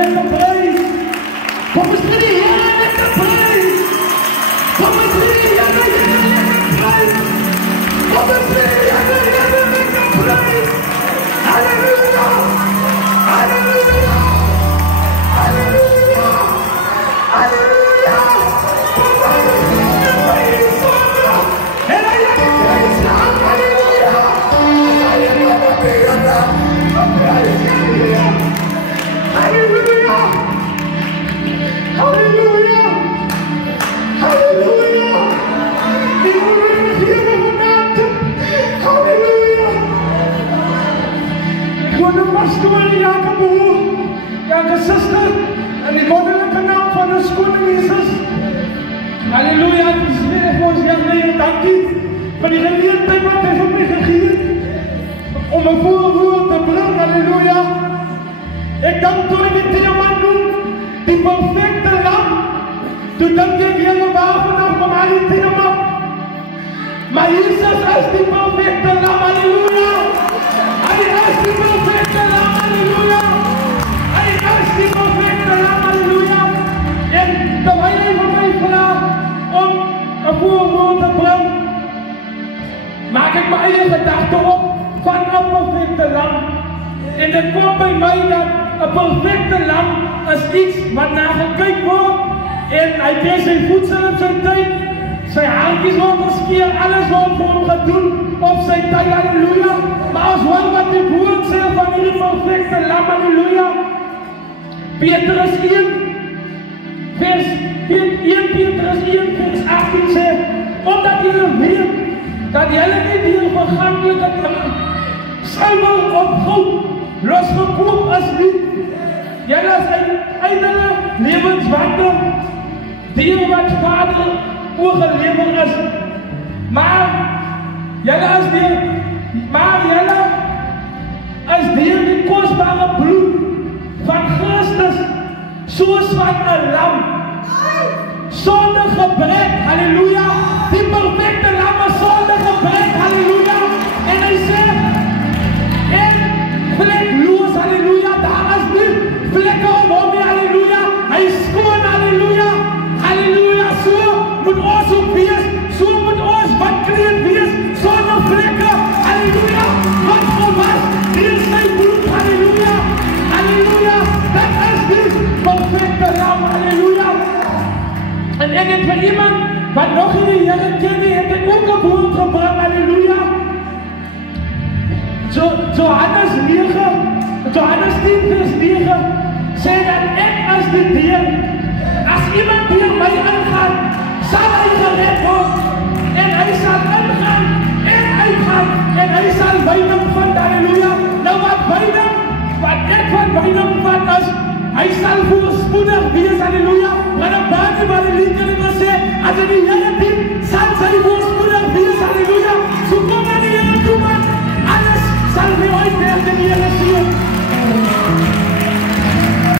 lekker prys. Kom ons vir die Here lekker prys. Kom ons vir die Here lekker prys. Kom ons vir die Here lekker prys. Halleluja. Halleluja. Halleluja. Halleluja. En die wonderlijke naam van ons koning Jesus. Halleluja, ek is weer vir ons Here, dankie vir die geleentheid wat hy vir my gegee het om 'n voorwoord te bring, halleluja. Ek dank toe ek die thema noem, die perfecte lam. Toe dank ek Here waarvan kom al die thema. Maar Jesus is die perfecte lam, halleluja. Hy is die perfecte lam, halleluja. Hy is die perfecte lam, halleluja. En terwyl hy vir my vra om 'n voorwoord te bring, maak ek my eie gedagte op van 'n perfecte lam. En dit kom by my dat 'n perfecte lam is iets wat na gekyk word en hy kry sy voedsel in sy tyd, sy haartjies word geskeer, alles word vir hom gedoen op sy tyd, halleluja. Maar as hoor wat die woord sê van hierdie perfecte lam, halleluja. Petrus 1 vers 18 sê, omdat julle weet dat julle nie deur verganklike dinge, silwer of goud, losgekoop is nie. Julle is uiteindelik lewenswandel, deur wat Vader oorgelewer is. Maar julle is deur die kosbare bloed van Christus, soos van 'n lam, sonder gebrek, halleluja. Die perfecte lam is sonder gebrek, halleluja. En hy sê, en vlekloos, halleluja. Daar is nie vlekke om hom nie, halleluja. Hy is skoon, halleluja. Halleluja, so moet ons ook wees, so moet ons wat kleed wees, sonder vlekke, halleluja. Wat gewas, deur sy bloed, halleluja. Halleluja, dat is die perfecte lam, halleluja. En ek het vir iemand wat nog nie die Here ken nie, het ek ook 'n woord gebring, halleluja. Johannes 10 vers 9 sê dat ek is die deur. As iemand deur my ingaan, sal hy gered word. En hy sal ingaan en uitgaan en hy sal wyding vind, halleluja. Nou wat ek van wyding vind is, hy sal voorspoedig wees, halleluja. Maar 'n baie wat die liedere sê, as hy die Here